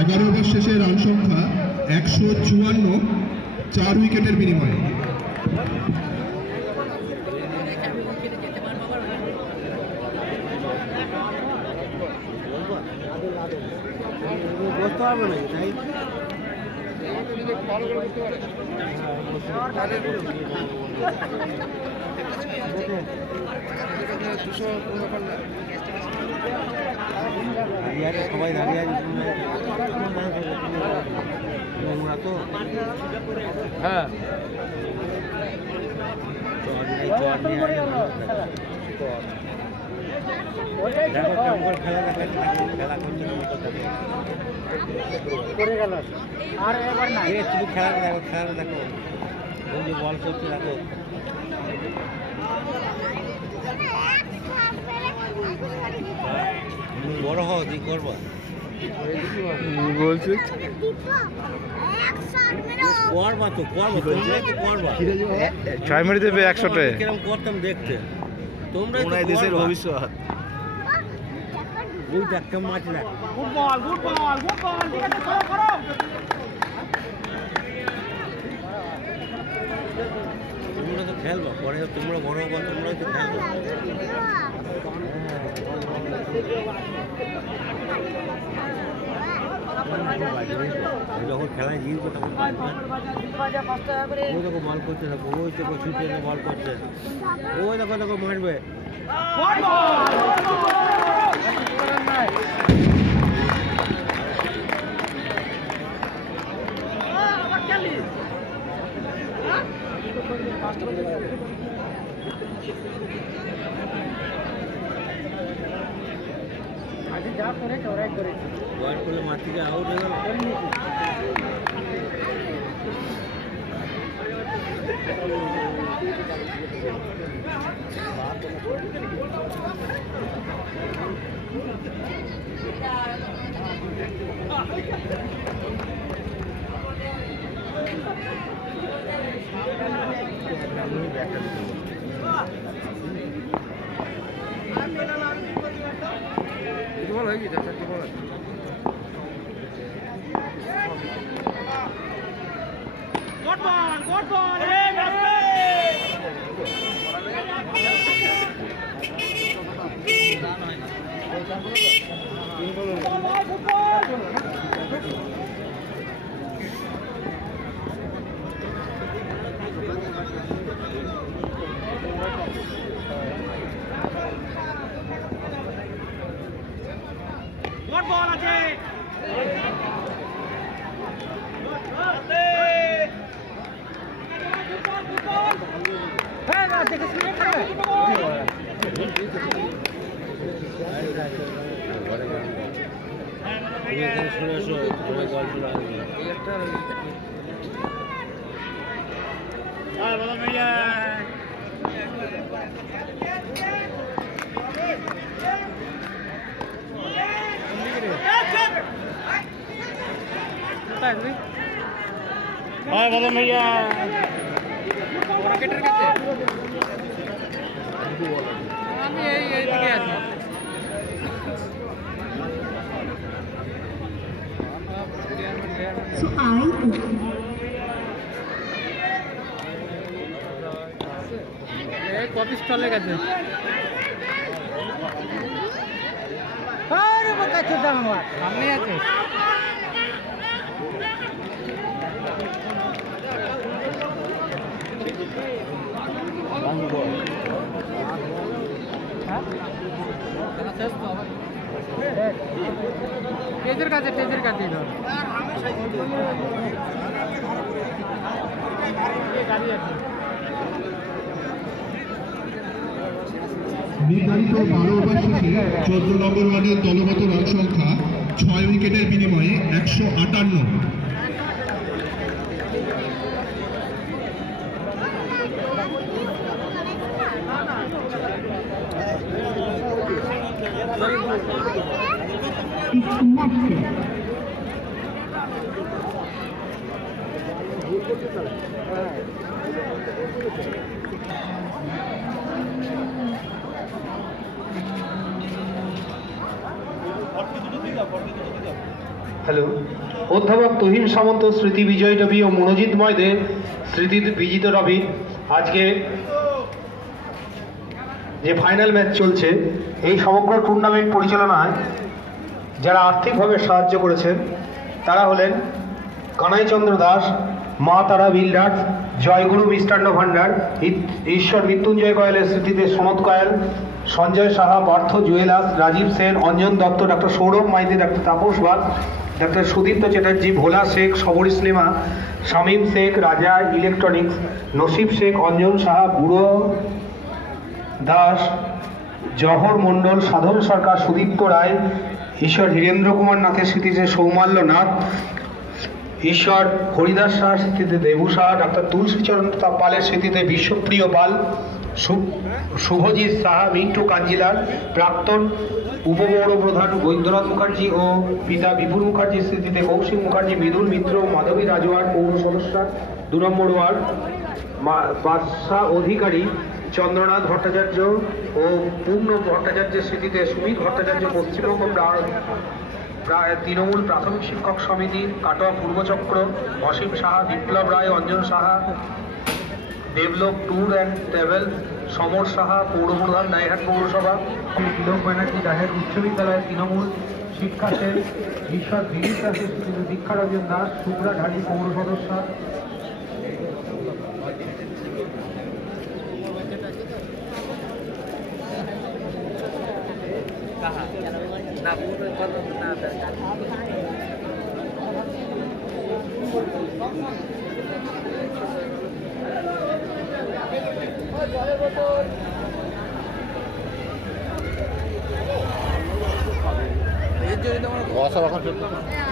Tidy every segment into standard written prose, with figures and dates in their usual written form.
এগারো ওভার শেষে রান সংখ্যা 154, 4 উইকেটের বিনিময়ে। বসতে পারবে না তাই সবাই দাঁড়িয়ে আছে তো হ্যাঁ দেখো কেমন খেলা দেখে খেলা করে গেল আর এবার না তুমি খেলা দেখো বন্ধু বল করতে দেখো বড় হও তুই করবো বলছি করবা তো করবা 6 মেরে দেবে 100-তে কিরকম করতাম দেখতে তোমরা দেশের ভবিষ্যৎ ওই একটা মাছ না গুড বল ঠিক আছে করো তোমরা তো খেলবা পরে তোমরা বড় হবা তোমরা তো খেলবা যখন খেলায় জিতবে তখন ওই দেখো বল করছে দেখো ওই দেখো ছুটে বল করছে ওই দেখো মারবে যা করে ওরাই করেছে বল করলে মাঠ থেকে আউট হয়ে গেল বলো ভাইয়া আমি এইদিকে আছি কপি স্টলে গেছে সামনে আছে টেজের কাছে গাড়ি আছে নির্ধারিত 12 ওভার শেষে 14 নম্বর ওয়ার্ডের দলগত রান সংখ্যা 6 উইকেটের বিনিময়ে 158। হ্যালো, অধ্যাপক তুহিন সামন্ত স্মৃতি বিজয় রবি ও মনোজিৎ ময়দের স্মৃতি বিজিত রবি আজকে যে ফাইনাল ম্যাচ চলছে, এই সমগ্র টুর্নামেন্ট পরিচালনায় যারা আর্থিকভাবে সাহায্য করেছেন তারা হলেন কানাইচন্দ্র দাস, মা তারা বিল্ডার্স, জয়গুরু মিষ্টান্ন ভাণ্ডার, ঈশ্বর মৃত্যুঞ্জয় কয়ালের স্মৃতিতে Sanad Koyal, Sanjay Saha, Partha jewellers, Rajib Sen, Anjan Dutta, doctor Sourav Maity, doctor Tapas Bag, doctor Sudipta Chatterjee, Bhola Sheikh, Sabari cinema, Shamim Sheikh, Raja electronics, নসিব শেখ, অঞ্জন সাহা, বুড়ো দাস, জহর মণ্ডল, সাধন সরকার, সুদীপ্ত রায়, ঈশ্বর হীরেন্দ্র কুমার নাথের স্মৃতিতে সৌমাল্য নাথ, ঈশ্বর হরিদাস সাহার স্মৃতিতে দেবু সাহা, ডাক্তার তুলসীচরণ পালের স্মৃতিতে বিশ্বপ্রিয় পাল, শুভজিৎ সাহা, মিন্টু কাঞ্জিলাল, প্রাক্তন উপপৌর প্রধান বৈদ্যনাথ মুখার্জি ও পিতা বিপুল মুখার্জির স্মৃতিতে কৌশিক মুখার্জি, মৃদুল মিত্র, মাধবী রাজওয়ার পৌর সদস্যা 2 নম্বর ওয়ার্ড, বাদশাহ অধিকারী, চন্দ্রনাথ ভট্টাচার্য ও পূর্ণ ভট্টাচার্যের স্মৃতিতে সুমিত ভট্টাচার্য, পশ্চিমবঙ্গ প্রায় তৃণমূল প্রাথমিক শিক্ষক সমিতি কাটোয়া পূর্বচক্র, Asim Saha, Biplab Roy, Anjan Saha, Deblok tour and travel, Samar Saha, পৌরপ্রধান রায়হাট পৌরসভা, তিলক ব্যানার্জি রায়হাট উচ্চ বিদ্যালয় তৃণমূল শিক্ষা সেল, ঈশ্বর দিলীপ দাসের স্মৃতিতে দীক্ষারঞ্জন দাস, শুভ্রা ঢালি পৌর সদস্যা,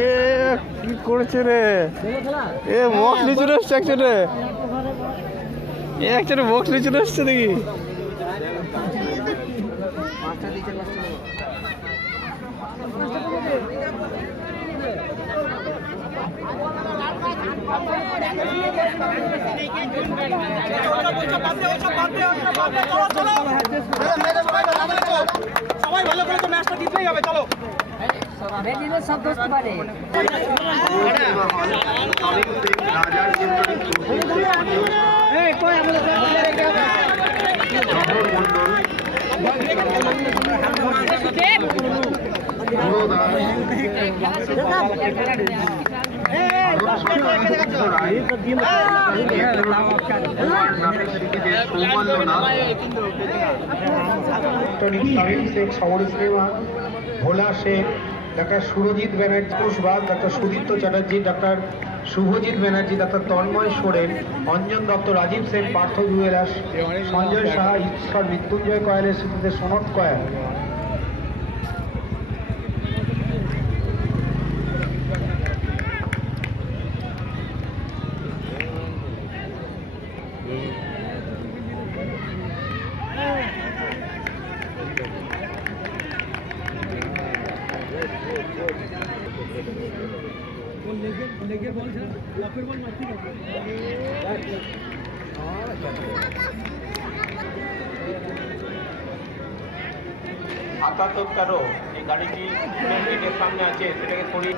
এ কি করেছে রে? এ বক্স নিয়ে চলে এসছে একচুয়ালি। বক্স নিয়ে চলে এসছে দেখি। সবাই ভালো করে তো ম্যাচটা জিতলেই হবে। চলো সব দোস্ত পারে Bhola Sheikh, doctor Surajit Banerjee Kushbag, doctor Sudipta Chatterjee, doctor Subhajit Banerjee, doctor Tanmoy Soren, Anjan Dutta, Rajib Sen, Partha jewellers, Sanjay Saha, ঈশ্বর মৃত্যুঞ্জয় কয়ালের স্মৃতিতে সনদ কয়াল। আপাতত কারো এই গাড়িটি গেটের সামনে আছে সেটাকে সরিয়ে,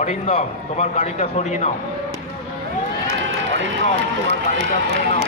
অরিন্দম তোমার গাড়িটা সরিয়ে নাও, অরিন্দম তোমার গাড়িটা সরিয়ে নাও।